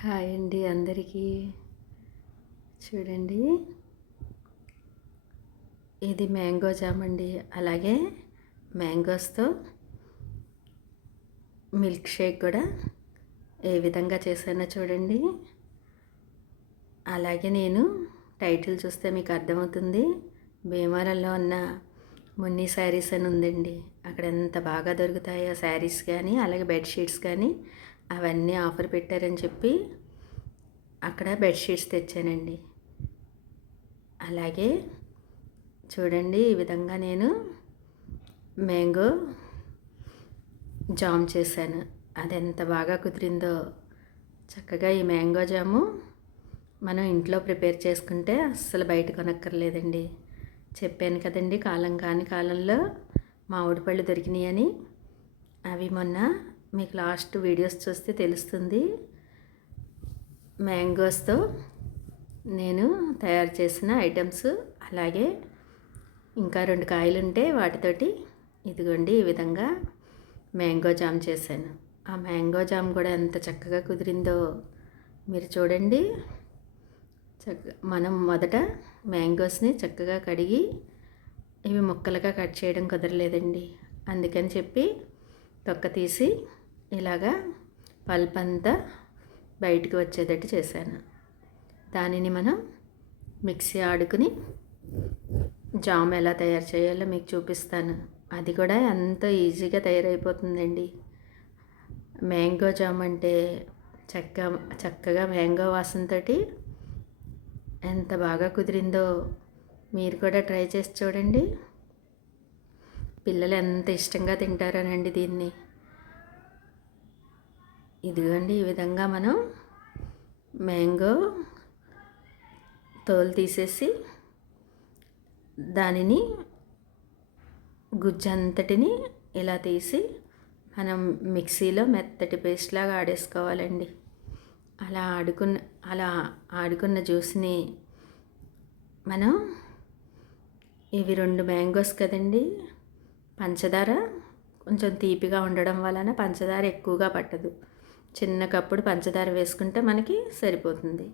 Hi అండి అందరికీ. చూడండి. ఇది మ్యాంగో జామ్ అండి. అలాగే మ్యాంగోస్తో మిల్క్ షేక్ కూడా ఏ విధంగా చేశానో చూడండి. అలాగే నేను టైటిల్ చూస్తే మీకు అర్థమవుతుంది. భీమవరంలో ఉన్న మున్ని శారీస్ అని ఉందండి. అక్కడ ఎంత బాగా దొరుకుతాయో శారీస్ కానీ అలాగే బెడ్షీట్స్ కానీ అవన్నీ ఆఫర్ పెట్టారని చెప్పి అక్కడ బెడ్షీట్స్ తెచ్చానండి. అలాగే చూడండి ఈ విధంగా నేను మ్యాంగో జామ్ చేశాను. అది ఎంత బాగా కుదిరిందో. చక్కగా ఈ మ్యాంగో జాము మనం ఇంట్లో ప్రిపేర్ చేసుకుంటే అస్సలు బయట కొనక్కర్లేదండి. చెప్పాను కదండి కాలం కాని కాలంలో మామిడి పళ్ళు దొరికినాయని. అవి మొన్న మీకు లాస్ట్ వీడియోస్ చూస్తే తెలుస్తుంది. మ్యాంగోస్తో నేను తయారు చేసిన ఐటమ్స్ అలాగే ఇంకా రెండు కాయలు ఉంటే వాటితోటి ఇదిగోండి ఈ విధంగా మ్యాంగో జామ్ చేశాను. ఆ మ్యాంగో జామ్ కూడా ఎంత చక్కగా కుదిరిందో మీరు చూడండి. చక్క మనం మొదట మ్యాంగోస్ని చక్కగా కడిగి ఇవి ముక్కలుగా కట్ చేయడం కుదరలేదండి. అందుకని చెప్పి తొక్క తీసి ఇలాగా పల్ప్ అంతా బయటికి వచ్చేటట్టు చేశాను. దానిని మనం మిక్సీ ఆడుకుని జామ్ ఎలా తయారు చేయాలో మీకు చూపిస్తాను. అది కూడా ఎంత ఈజీగా తయారైపోతుందండి. మ్యాంగో జామ్ అంటే చక్క చక్కగా మ్యాంగో వాసనతోటి ఎంత బాగా కుదిరిందో మీరు కూడా ట్రై చేసి చూడండి. పిల్లలు ఎంత ఇష్టంగా తింటారోనండి దీన్ని. ఇదిగోండి ఈ విధంగా మనం మ్యాంగో తోలు తీసేసి దానిని గుజ్జంతటిని ఇలా తీసి మనం మిక్సీలో మెత్తటి పేస్ట్ లాగా ఆడేసుకోవాలండి. అలా ఆడుకున్న అలా ఆడుకున్న జ్యూస్ని మనం ఇవి రెండు మ్యాంగోస్ కదండి పంచదార కొంచెం తీపిగా ఉండడం వలన పంచదార ఎక్కువగా పట్టదు. చిన్న కప్పుడు పంచదార వేసుకుంటే మనకి సరిపోతుంది.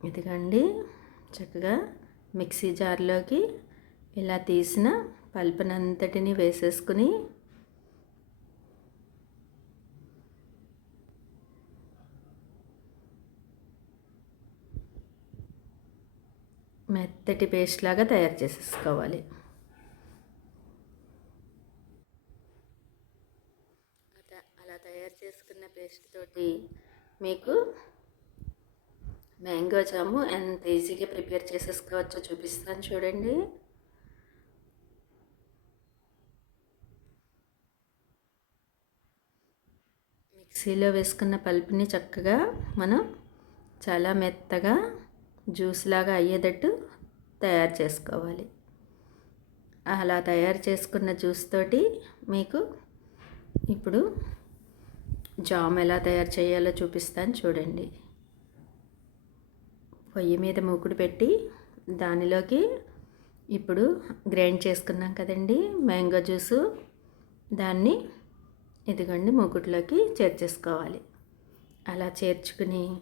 ఇదిగండి చక్కగా మిక్సీ జార్లోకి ఇలా తీసిన పల్పనంతటిని వేసేసుకుని మెత్తటి పేస్ట్ లాగా తయారు చేసేసుకోవాలి అలా తయారు చేసుకున్న తోటి మీకు మ్యాంగో జాము ఎంత ఈజీగా ప్రిపేర్ చేసేసుకోవచ్చో. చూపిస్తాను చూడండి. మిక్సీలో వేసుకున్న పల్పుని చక్కగా మనం చాలా మెత్తగా జ్యూస్ లాగా అయ్యేటట్టు తయారు చేసుకోవాలి. అలా తయారు చేసుకున్న జ్యూస్ తోటి మీకు ఇప్పుడు జామ్ ఎలా తయారు చేయాలో చూపిస్తాను చూడండి. పొయ్యి మీద మూకుడు పెట్టి దానిలోకి ఇప్పుడు గ్రైండ్ చేసుకున్నాం కదండి మ్యాంగో జ్యూసు. దాన్ని ఇదిగండి మూకుడులోకి చేర్చేసుకోవాలి. అలా చేర్చుకుని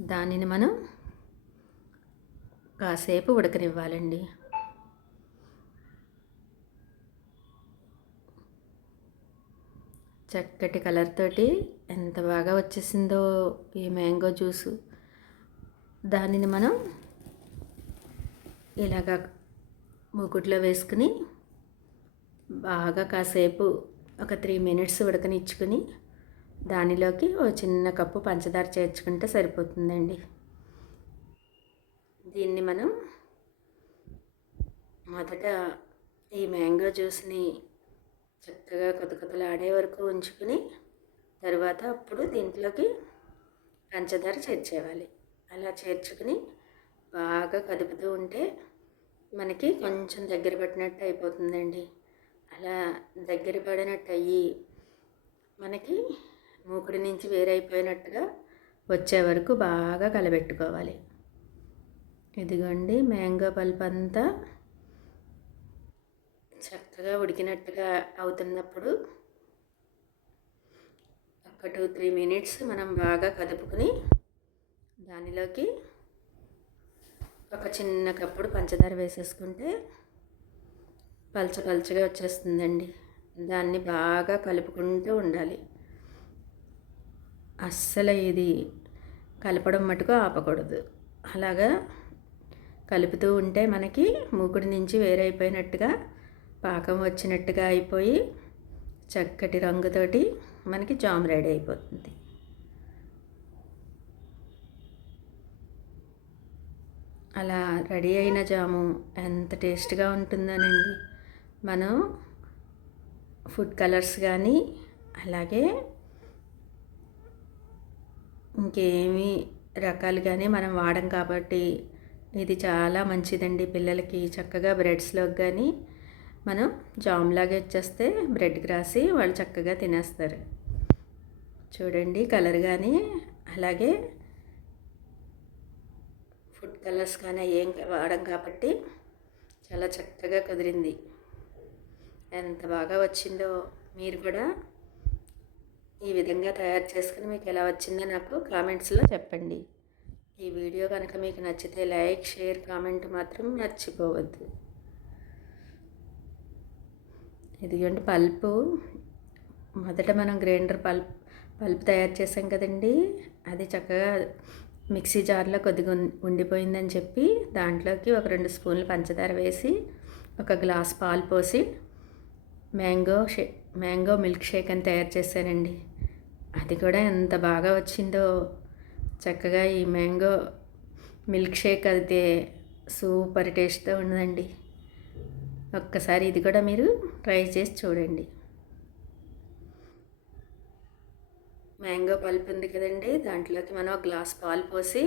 దానిని మనం కాసేపు ఉడకనివ్వాలండి. చక్కటి కలర్ తోటి ఎంత బాగా వచ్చేసిందో ఈ మ్యాంగో జ్యూసు. దానిని మనం ఇలాగ మూకుట్లో వేసుకుని బాగా కాసేపు ఒక త్రీ మినిట్స్ ఉడకనిచ్చుకుని దానిలోకి ఓ చిన్న కప్పు పంచదార చేర్చుకుంటే సరిపోతుందండి. దీన్ని మనం మొదట ఈ మ్యాంగో జ్యూస్ని చక్కగా కొత్త కొత్తలు ఆడే వరకు ఉంచుకుని తర్వాత అప్పుడు దీంట్లోకి పంచదార చేర్చేవాలి అలా చేర్చుకుని బాగా కదుపుతూ ఉంటే మనకి కొంచెం దగ్గర పడినట్టు అయిపోతుందండి. అలా దగ్గర పడినట్టు అయ్యి మనకి మూకుడి నుంచి వేరైపోయినట్టుగా వచ్చే వరకు బాగా కలబెట్టుకోవాలి. ఇదిగోండి మ్యాంగో పల్ప్ అంతా చక్కగా ఉడికినట్టుగా అవుతున్నప్పుడు ఒక టూ త్రీ మినిట్స్ మనం బాగా కదుపుకుని దానిలోకి ఒక చిన్న కప్పుడు పంచదార వేసేసుకుంటే పలచ పలచగా వచ్చేస్తుందండి. దాన్ని బాగా కలుపుకుంటూ ఉండాలి. అస్సలు ఇది కలపడం మటుకు ఆపకూడదు. అలాగా కలుపుతూ ఉంటే మనకి మూకుడి నుంచి వేరైపోయినట్టుగా పాకం వచ్చినట్టుగా అయిపోయి చక్కటి రంగుతోటి మనకి జామ్ రెడీ అయిపోతుంది. అలా రెడీ అయిన జాము ఎంత టేస్ట్గా ఉంటుందోనండి. మనం ఫుడ్ కలర్స్ కానీ అలాగే ఇంకేమి రకాలు కానీ మనం వాడం కాబట్టి ఇది చాలా మంచిదండి పిల్లలకి. చక్కగా బ్రెడ్స్లోకి కానీ మనం జామ్లాగా ఇచ్చేస్తే బ్రెడ్కి రాసి వాళ్ళు చక్కగా తినేస్తారు. చూడండి కలర్ కానీ అలాగే ఫుడ్ కలర్స్ కానీ ఏం వాడం కాబట్టి చాలా చక్కగా కుదిరింది. ఎంత బాగా వచ్చిందో మీరు కూడా ఈ విధంగా తయారు చేసుకుని మీకు ఎలా వచ్చిందో నాకు కామెంట్స్లో చెప్పండి. ఈ వీడియో కనుక మీకు నచ్చితే లైక్ షేర్ కామెంట్ మాత్రం మర్చిపోవద్దు. ఇదిగోండి పల్పు. మొదట మనం గ్రైండర్ పల్ప్ పల్ప్ తయారు చేసాం కదండి. అది చక్కగా మిక్సీ జార్లో కొద్దిగా ఉండిపోయిందని చెప్పి దాంట్లోకి ఒక రెండు స్పూన్లు పంచదార వేసి ఒక గ్లాస్ పాలు పోసి మ్యాంగో షే మ్యాంగో మిల్క్ షేక్ అని తయారు చేశానండి. అది కూడా ఎంత బాగా వచ్చిందో. చక్కగా ఈ మ్యాంగో మిల్క్ షేక్ అయితే సూపర్ టేస్ట్తో ఉన్నదండి. ఒక్కసారి ఇది కూడా మీరు ట్రై చేసి చూడండి. మ్యాంగో పల్ప్ ఉంది కదండి దాంట్లోకి మనం ఒక గ్లాస్ పాలు పోసి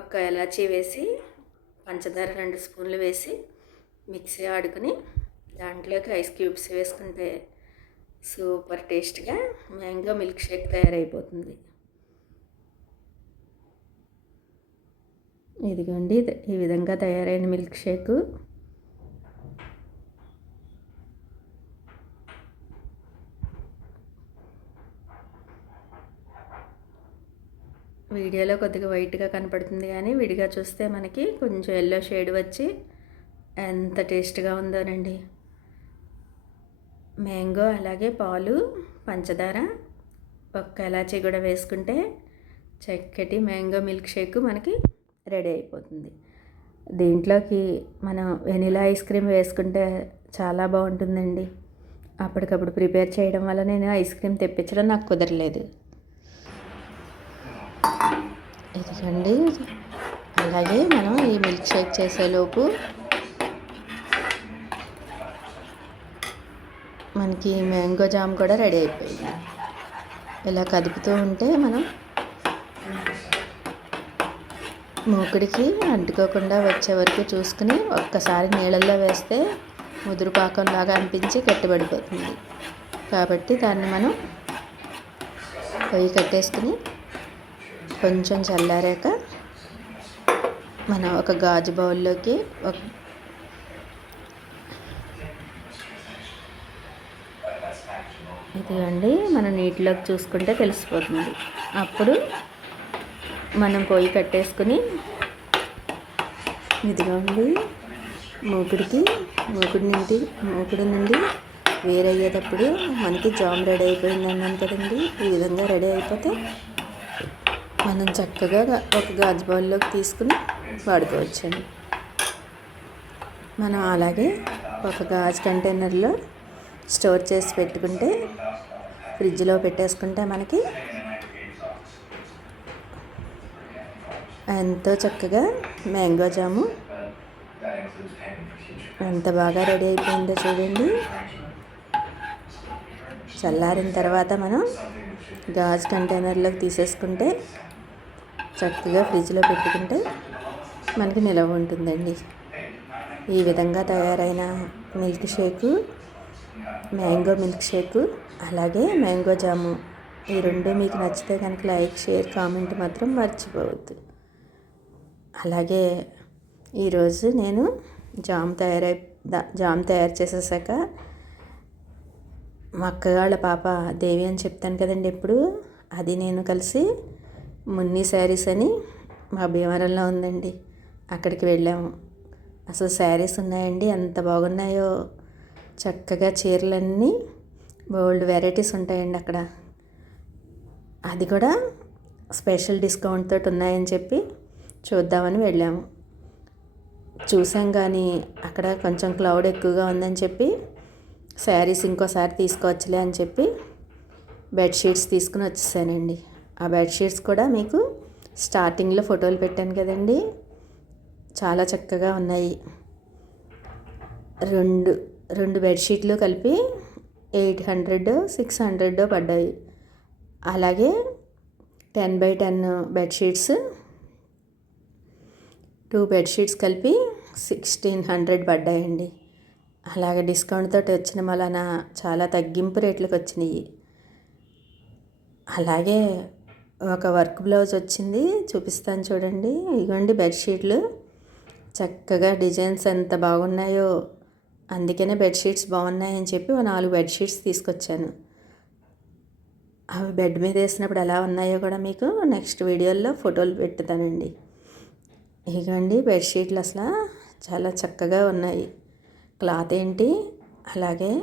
ఒక ఎలాచీ వేసి పంచదార రెండు స్పూన్లు వేసి మిక్సీ ఆడుకుని దాంట్లోకి ఐస్ క్యూబ్స్ వేసుకుంటే సూపర్ టేస్ట్గా మ్యాంగో మిల్క్ షేక్ తయారైపోతుంది. ఇదిగోండి ఈ విధంగా తయారైన మిల్క్ షేకు. వీడియోలో కొద్దిగా వైట్గా కనపడుతుంది కానీ విడిగా చూస్తే మనకి కొంచెం ఎల్లో షేడ్ వచ్చి ఎంత టేస్ట్గా ఉందోనండి. మ్యాంగో అలాగే పాలు పంచదార ఒక్క ఎలాచీ కూడా వేసుకుంటే చక్కటి మ్యాంగో మిల్క్ షేక్ మనకి రెడీ అయిపోతుంది. దీంట్లోకి మనం వెనిలా ఐస్ క్రీమ్ వేసుకుంటే చాలా బాగుంటుందండి. అప్పటికప్పుడు ప్రిపేర్ చేయడం వల్ల నేను ఐస్ క్రీమ్ తెప్పించడం నాకు కుదరలేదు. ఇదిగండి. అలాగే మనం ఈ మిల్క్ షేక్ చేసేలోపు మనకి మ్యాంగో జామ్ కూడా రెడీ అయిపోయింది. ఇలా కదుపుతూ ఉంటే మనం మూకుడికి అంటుకోకుండా వచ్చే వరకు చూసుకుని ఒక్కసారి నీళ్ళల్లో వేస్తే ముదురు పాకంలాగా అనిపించి కట్టుబడిపోతుంది కాబట్టి దాన్ని మనం పొయ్యి కట్టేసుకుని కొంచెం చల్లారాక మనం ఒక గాజు బౌల్లోకి ఒక ఇదిగోండి మనం నీటిలోకి చూసుకుంటే తెలిసిపోతుంది. అప్పుడు మనం పొయ్యి కట్టేసుకుని ఇదిగోండి మూకుడికి మూకుడి నుండి మూకుడి నుండి వేరయ్యేటప్పుడు మనకి జామ్ రెడీ అయిపోయింది అన్నాను కదండి. ఈ విధంగా రెడీ అయిపోతే మనం చక్కగా ఒక గాజు బౌల్లోకి తీసుకుని వాడుకోవచ్చండి. మనం అలాగే ఒక గాజు కంటైనర్లో స్టోర్ చేసి పెట్టుకుంటే ఫ్రిడ్జ్లో పెట్టేసుకుంటే మనకి ఎంతో చక్కగా మ్యాంగో జాము ఎంత బాగా రెడీ అయిపోయిందో చూడండి. చల్లారిన తర్వాత మనం గాజు కంటైనర్లోకి తీసేసుకుంటే చక్కగా ఫ్రిడ్జ్లో పెట్టుకుంటే మనకి నిలవ ఉంటుందండి. ఈ విధంగా తయారైన milk shake mango milk shake అలాగే మ్యాంగో జాము. ఈ రెండు మీకు నచ్చితే కనుక లైక్ షేర్ కామెంట్ మాత్రం మర్చిపోవద్దు. అలాగే ఈరోజు నేను జామ్ తయారై జామ్ తయారు చేసేసాక మా అక్కగాళ్ళ పాప దేవి అని చెప్తాను కదండి ఎప్పుడు? అది నేను కలిసి మున్ని శారీస్ అని మా భీమవరంలో ఉందండి. అక్కడికి వెళ్ళాము. అసలు శారీస్ ఉన్నాయండి? ఎంత బాగున్నాయో. చక్కగా చీరలన్నీ బోల్డ్ వెరైటీస్ ఉంటాయండి అక్కడ. అది కూడా స్పెషల్ డిస్కౌంట్ తోటి ఉన్నాయని చెప్పి చూద్దామని వెళ్ళాము. చూసాం కానీ అక్కడ కొంచెం క్లౌడ్ ఎక్కువగా ఉందని చెప్పి శారీస్ ఇంకోసారి తీసుకోవచ్చులే అని చెప్పి బెడ్షీట్స్ తీసుకుని వచ్చేసానండి. ఆ బెడ్షీట్స్ కూడా మీకు స్టార్టింగ్లో ఫోటోలు పెట్టాను కదండి. చాలా చక్కగా ఉన్నాయి. రెండు రెండు బెడ్షీట్లు కలిపి ఎయిట్ హండ్రెడ్ సిక్స్ హండ్రెడ్ పడ్డాయి. అలాగే ten by ten bedsheets two bedsheets కలిపి సిక్స్టీన్ హండ్రెడ్ పడ్డాయండి. అలాగే డిస్కౌంట్ తోటి వచ్చిన వలన చాలా తగ్గింపు రేట్లకు వచ్చినాయి అలాగే ఒక వర్క్ బ్లౌజ్ వచ్చింది చూపిస్తాను చూడండి. ఇదిగోండి బెడ్షీట్లు. చక్కగా డిజైన్స్ ఎంత బాగున్నాయో. అందుకనే బెడ్షీట్స్ బాగున్నాయని చెప్పి ఓ నాలుగు బెడ్షీట్స్ తీసుకొచ్చాను. అవి బెడ్ మీద వేసినప్పుడు ఎలా ఉన్నాయో కూడా మీకు నెక్స్ట్ వీడియోలో ఫోటోలు పెట్టుతానండి. ఇదిగోండి బెడ్షీట్లు అసలు చాలా చక్కగా ఉన్నాయి. క్లాత్ ఏంటి? అలాగే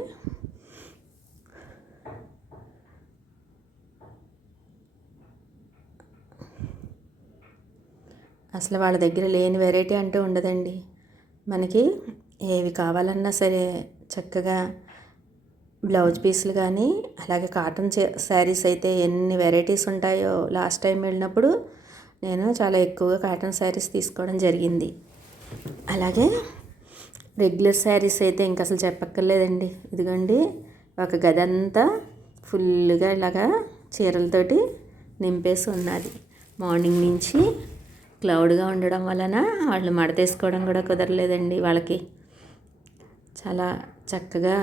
అసలు వాళ్ళ దగ్గర లేని వెరైటీ అంటూ ఉండదండి. మనకి ఏవి కావాలన్నా సరే చక్కగా బ్లౌజ్ పీసులు కానీ అలాగే కాటన్ శారీస్ అయితే ఎన్ని వెరైటీస్ ఉంటాయో లాస్ట్ టైం వెళ్ళినప్పుడు నేను చాలా ఎక్కువగా కాటన్ శారీస్ తీసుకోవడం జరిగింది. అలాగే రెగ్యులర్ శారీస్ అయితే ఇంక అసలు చెప్పక్కర్లేదండి. ఇదిగోండి ఒక గది అంతా ఫుల్గా ఇలాగా చీరలతోటి నింపేసి ఉన్నది. మార్నింగ్ నుంచి క్లౌడ్గా ఉండడం వలన వాళ్ళు మడతేసుకోవడం కూడా కుదరలేదండి వాళ్ళకి. చాలా చక్కగా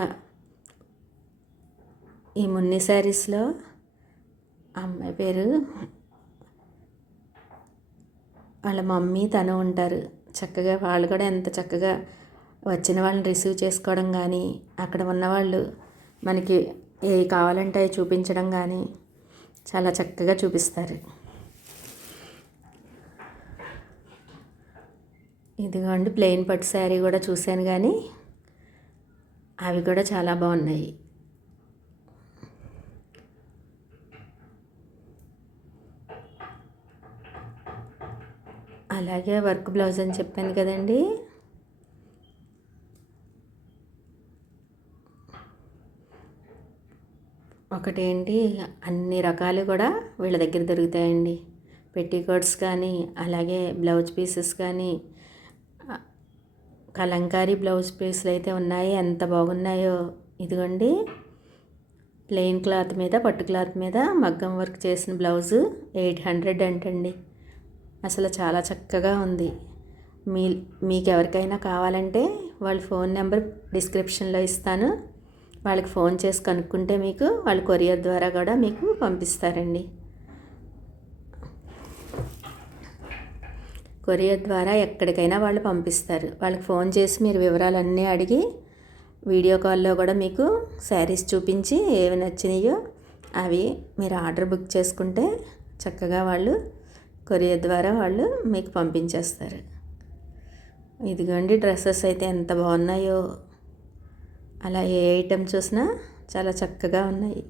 ఈ మున్ని శారీస్లో అమ్మాయి పేరు వాళ్ళ మమ్మీ తను ఉంటారు. చక్కగా వాళ్ళు కూడా ఎంత చక్కగా వచ్చిన వాళ్ళని రిసీవ్ చేసుకోవడం కానీ అక్కడ ఉన్నవాళ్ళు మనకి ఏ కావాలంటే అవి చూపించడం కానీ చాలా చక్కగా చూపిస్తారు. ఇదిగోండి ప్లెయిన్ పట్టు శారీ కూడా చూశాను కానీ అవి కూడా చాలా బాగున్నాయి. అలాగే వర్క్ బ్లౌజ్ అని చెప్పాను కదండి. ఒకటేంటి అన్ని రకాలు కూడా వీళ్ళ దగ్గర దొరుకుతాయండి. పెట్టికోట్స్ కానీ అలాగే బ్లౌజ్ పీసెస్ కానీ కలంకారీ బ్లౌజ్ పీసులు అయితే ఉన్నాయి. ఎంత బాగున్నాయో ఇదిగోండి. ప్లెయిన్ క్లాత్ మీద పట్టు క్లాత్ మీద మగ్గం వర్క్ చేసిన బ్లౌజు ఎయిట్ హండ్రెడ్ అంటండి. అసలు చాలా చక్కగా ఉంది. మీ మీకు ఎవరికైనా కావాలంటే వాళ్ళ ఫోన్ నెంబర్ డిస్క్రిప్షన్లో ఇస్తాను. వాళ్ళకి ఫోన్ చేసి కనుక్కుంటే మీకు వాళ్ళు కొరియర్ ద్వారా కూడా మీకు పంపిస్తారండి. కొరియర్ ద్వారా ఎక్కడికైనా వాళ్ళు పంపిస్తారు. వాళ్ళకి ఫోన్ చేసి మీరు వివరాలన్నీ అడిగి వీడియో కాల్లో కూడా మీకు శారీస్ చూపించి ఏవి నచ్చినాయో అవి మీరు ఆర్డర్ బుక్ చేసుకుంటే చక్కగా వాళ్ళు కొరియర్ ద్వారా వాళ్ళు మీకు పంపించేస్తారు. ఇదిగోండి డ్రెస్సెస్ అయితే ఎంత బాగున్నాయో. అలా ఏ ఐటెం చూసినా చాలా చక్కగా ఉన్నాయి.